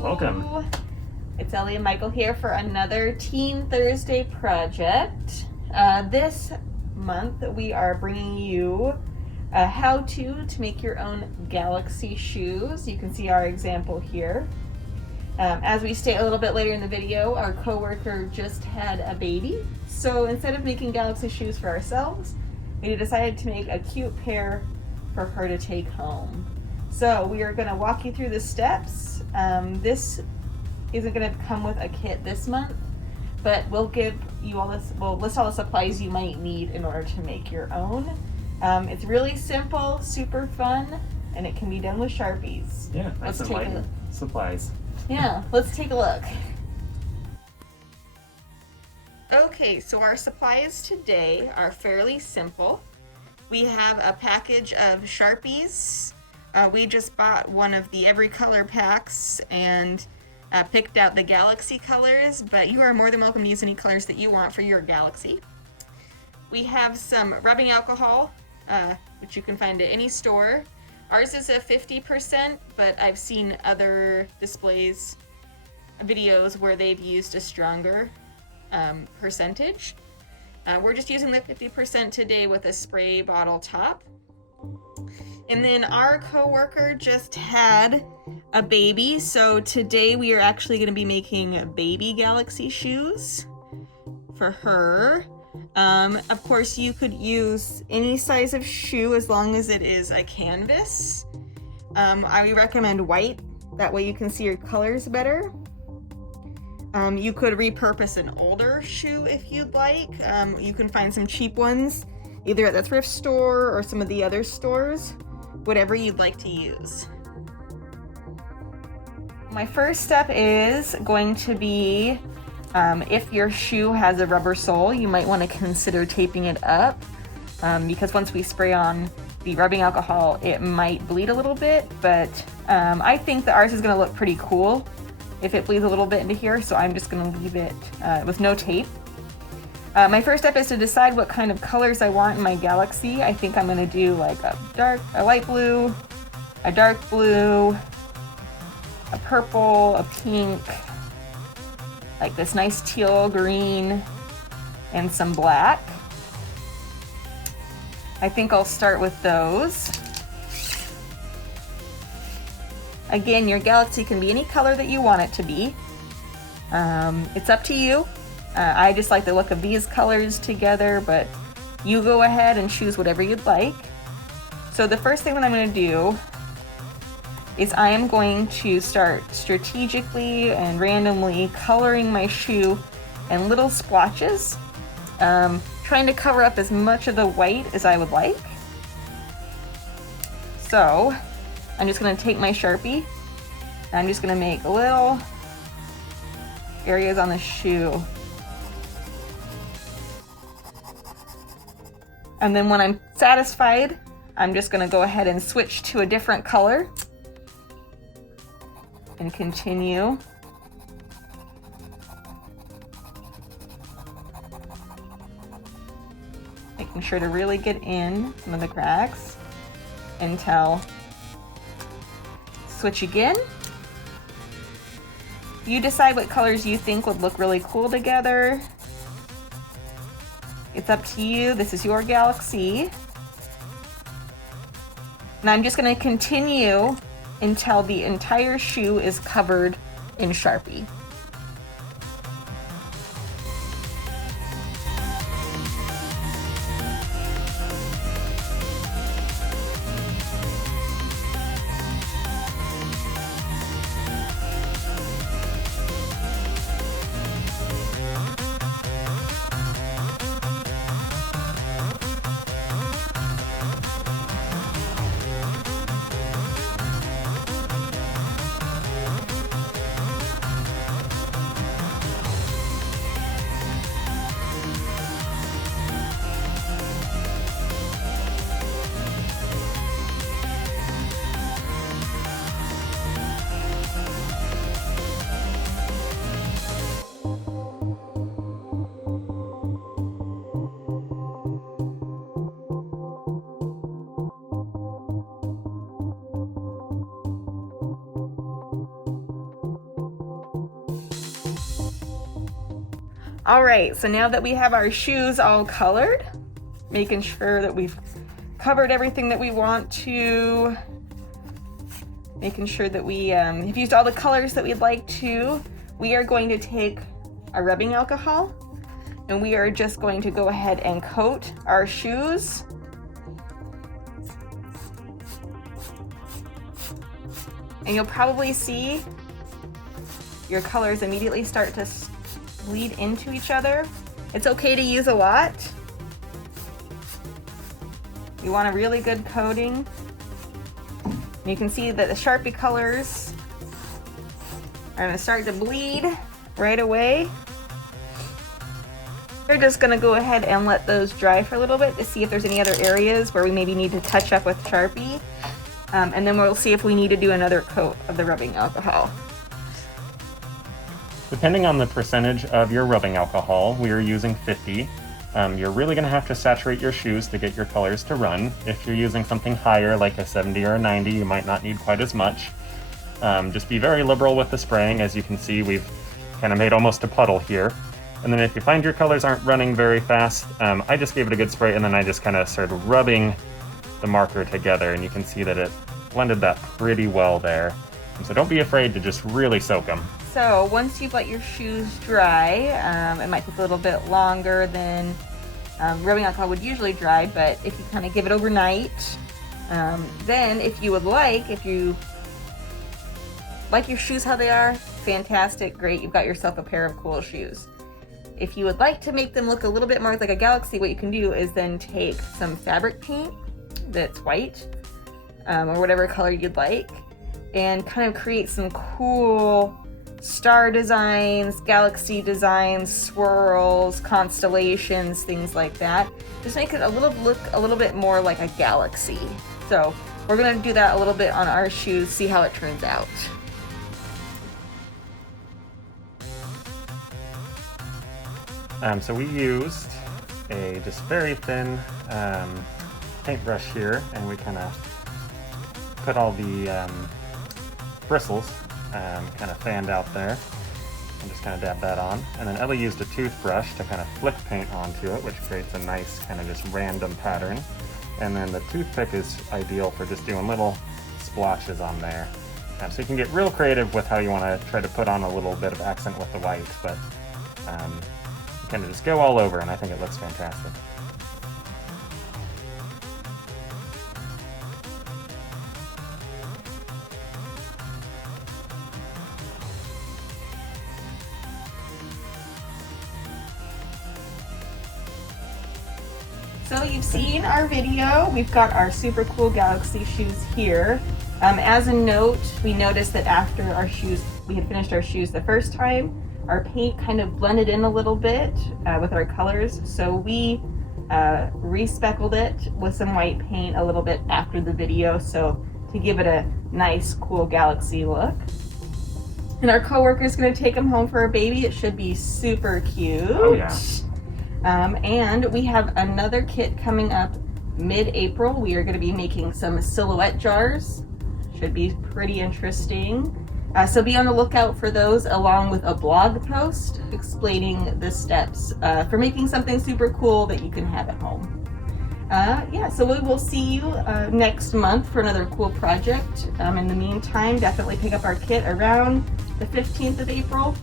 Welcome. It's Ellie and Michael here for another Teen Thursday project. This month we are bringing you a how-to to make your own galaxy shoes. You can see our example here. As we state a little bit later in the video, our coworker just had a baby. So instead of making galaxy shoes for ourselves, we decided to make a cute pair for her to take home. So we are going to walk you through the steps. This isn't going to come with a kit this month, but we'll give you all this, we'll list all the supplies you might need in order to make your own. It's really simple, super fun, and it can be done with Sharpies. Yeah, nice and light supplies. Yeah, let's take a look. Okay, so our supplies today are fairly simple. We have a package of Sharpies. We just bought one of the every color packs and picked out the galaxy colors, but you are more than welcome to use any colors that you want for your galaxy. We have some rubbing alcohol, which you can find at any store. Ours is a 50%, but I've seen other displays, videos where they've used a stronger percentage. We're just using the 50% today with a spray bottle top. And then our coworker just had a baby, so today we are actually going to be making baby galaxy shoes for her. Of course, you could use any size of shoe as long as it is a canvas. I recommend white, that way you can see your colors better. You could repurpose an older shoe if you'd like. You can find some cheap ones, either at the thrift store or some of the other stores, whatever you'd like to use. My first step is going to be, if your shoe has a rubber sole, you might want to consider taping it up, because once we spray on the rubbing alcohol, it might bleed a little bit, but I think that ours is going to look pretty cool if it bleeds a little bit into here, so I'm just going to leave it with no tape. My first step is to decide what kind of colors I want in my galaxy. I think I'm going to do like a light blue, a dark blue, a purple, a pink, like this nice teal green, and some black. I think I'll start with those. Again, your galaxy can be any color that you want it to be. It's up to you. I just like the look of these colors together, but you go ahead and choose whatever you'd like. So the first thing that I'm going to do is I am going to start strategically and randomly coloring my shoe in little splotches, trying to cover up as much of the white as I would like. So I'm just going to take my Sharpie and I'm just going to make little areas on the shoe. And then when I'm satisfied, I'm just going to go ahead and switch to a different color and continue. Making sure to really get in some of the cracks until switch again. You decide what colors you think would look really cool together. It's up to you. This is your galaxy. And I'm just going to continue until the entire shoe is covered in Sharpie. All right, so now that we have our shoes all colored, making sure that we've covered everything that we want to, making sure that we have used all the colors that we'd like to, we are going to take our rubbing alcohol and we are just going to go ahead and coat our shoes. And you'll probably see your colors immediately start to bleed into each other. It's okay to use a lot. You want a really good coating. You can see that the Sharpie colors are going to start to bleed right away. We're just going to go ahead and let those dry for a little bit to see if there's any other areas where we maybe need to touch up with Sharpie. And then we'll see if we need to do another coat of the rubbing alcohol. Depending on the percentage of your rubbing alcohol, we are using 50. You're really going to have to saturate your shoes to get your colors to run. If you're using something higher, like a 70 or a 90, you might not need quite as much. Just be very liberal with the spraying. As you can see, we've kind of made almost a puddle here. And then if you find your colors aren't running very fast, I just gave it a good spray and then I just kind of started rubbing the marker together, and you can see that it blended that pretty well there. And so don't be afraid to just really soak them. So once you've let your shoes dry, it might take a little bit longer than rubbing alcohol would usually dry, but if you kind of give it overnight, then if you like your shoes how they are, fantastic, great, you've got yourself a pair of cool shoes. If you would like to make them look a little bit more like a galaxy, what you can do is then take some fabric paint that's white, or whatever color you'd like, and kind of create some cool star designs, galaxy designs, swirls, constellations, things like that. Just make it look a little bit more like a galaxy. So we're gonna do that a little bit on our shoes, see how it turns out. So we used a just very thin paintbrush here, and we kind of put all the bristles kind of fanned out there, and just kind of dab that on. And then Ellie used a toothbrush to kind of flick paint onto it, which creates a nice kind of just random pattern. And then the toothpick is ideal for just doing little splotches on there. So you can get real creative with how you want to try to put on a little bit of accent with the white, but you kind of just go all over, and I think it looks fantastic. So you've seen our video. We've got our super cool galaxy shoes here. As a note, we noticed that after we had finished our shoes the first time, our paint kind of blended in a little bit with our colors. So we respeckled it with some white paint a little bit after the video, so to give it a nice, cool galaxy look. And our coworker is going to take them home for a baby. It should be super cute. Oh yeah. And we have another kit coming up mid-April. We are going to be making some silhouette jars. Should be pretty interesting. So be on the lookout for those, along with a blog post explaining the steps for making something super cool that you can have at home. So we will see you next month for another cool project. In the meantime, definitely pick up our kit around the 15th of April.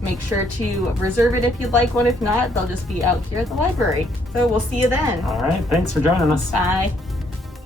Make sure to reserve it if you'd like one. If not, they'll just be out here at the library. So we'll see you then. All right, thanks for joining us. Bye.